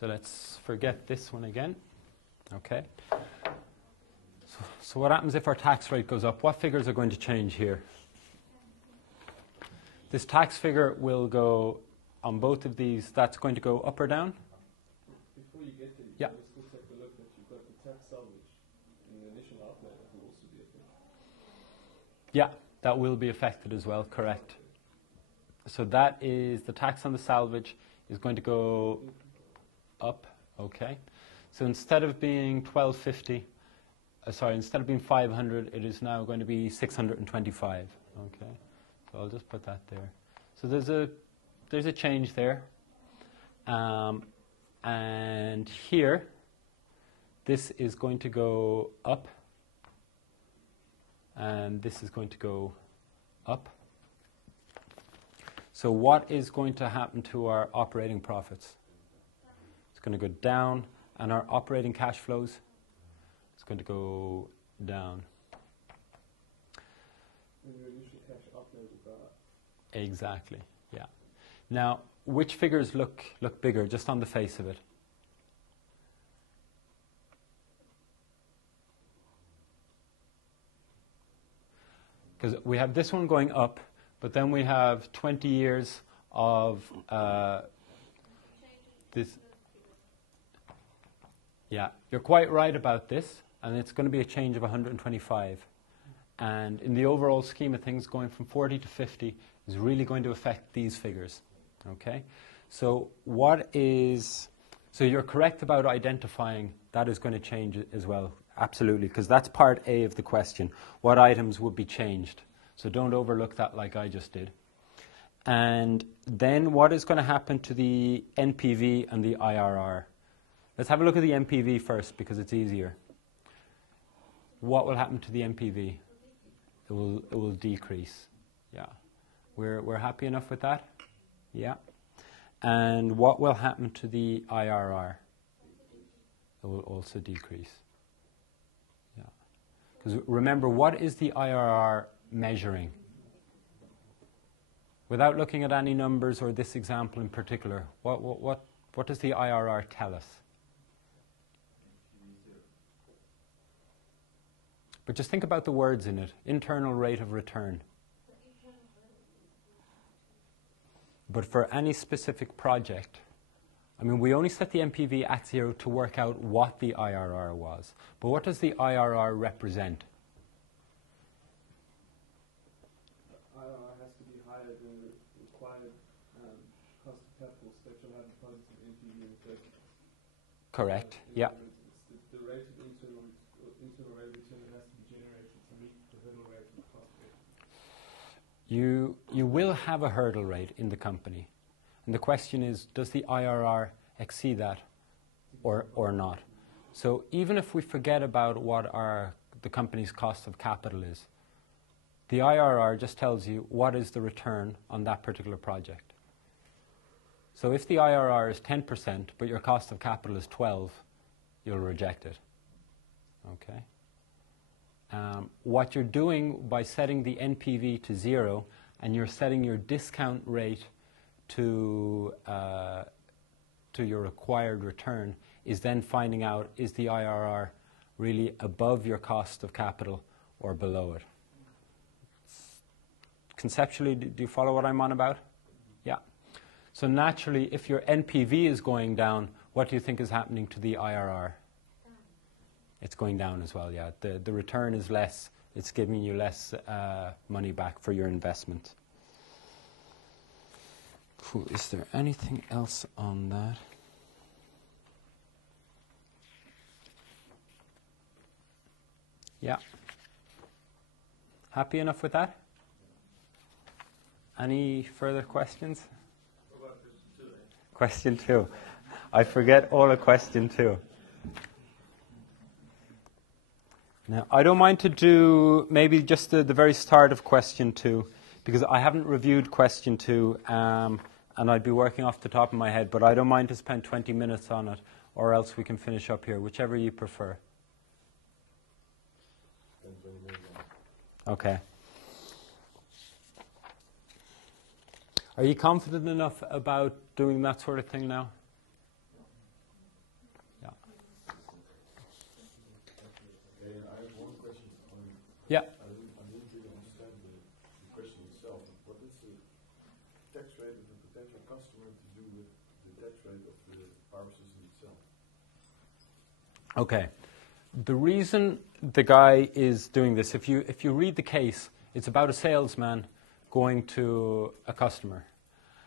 So let's forget this one again. Okay. So what happens if our tax rate goes up? What figures are going to change here? This tax figure will go on both of these. That's going to go up or down? Before you get there, yeah. Let's go take a look that you've got the tax salvage in the initial outlay that will also be affected. Yeah, that will be affected as well, correct. So that is, the tax on the salvage is going to go up, okay. So instead of being 1250, instead of being 500, it is now going to be 625, okay. So I'll just put that there. So there's a change there. And here, this is going to go up, and this is going to go up. So what is going to happen to our operating profits? It's going to go down, and our operating cash flows, it's going to go down. And your initial cash outlay will go up. Exactly, yeah. Now, which figures look bigger, just on the face of it? Because we have this one going up, but then we have 20 years of this. Yeah, you're quite right about this, and it's going to be a change of 125. And in the overall scheme of things, going from 40 to 50 is really going to affect these figures. Okay? So so you're correct about identifying that is going to change as well. Absolutely, because that's part A of the question. What items would be changed? So don't overlook that like I just did. And then what is going to happen to the NPV and the IRR? Let's have a look at the NPV first because it's easier. What will happen to the NPV? It will decrease. Yeah. We're happy enough with that? Yeah. And what will happen to the IRR? It will also decrease. Yeah. Because remember, what is the IRR measuring? Without looking at any numbers or this example in particular, what does the IRR tell us? But just think about the words in it. Internal rate of return. But for any specific project, I mean, we only set the NPV at 0 to work out what the IRR was. But what does the IRR represent? IRR has to be higher than the required cost of capital, so that you'll have a positive NPV in the first place. Correct, yeah. It's the rate of internal rate of return that has to be generated to meet the hurdle rate of the cost rate. You will have a hurdle rate in the company. And the question is, does the IRR exceed that or not? So even if we forget about what the company's cost of capital is, the IRR just tells you what is the return on that particular project. So if the IRR is 10%, but your cost of capital is 12, you'll reject it. Okay? What you're doing by setting the NPV to 0 and you're setting your discount rate to your required return is then finding out, is the IRR really above your cost of capital or below it? Conceptually, do you follow what I'm on about? Yeah. So naturally, if your NPV is going down, what do you think is happening to the IRR? It's going down as well, yeah. The return is less. It's giving you less money back for your investment. Cool. Is there anything else on that? Yeah. Happy enough with that? Any further questions? What about Question 2. I forget all of question 2. Now, I don't mind to do maybe just the very start of question 2, because I haven't reviewed question 2, and I'd be working off the top of my head, but I don't mind to spend 20 minutes on it, or else we can finish up here, whichever you prefer. Okay. Are you confident enough about doing that sort of thing now? rate of the power system itself? Okay. The reason the guy is doing this, if you read the case, it's about a salesman going to a customer.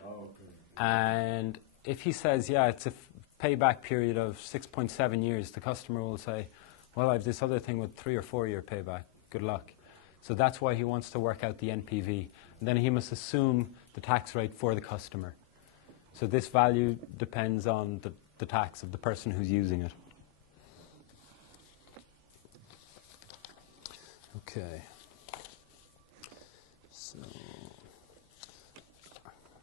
Oh, okay. And if he says, yeah, it's a payback period of 6.7 years, the customer will say, well, I have this other thing with 3 or 4 year payback. Good luck. So that's why he wants to work out the NPV. And then he must assume the tax rate for the customer. So this value depends on the tax of the person who's using it. Okay.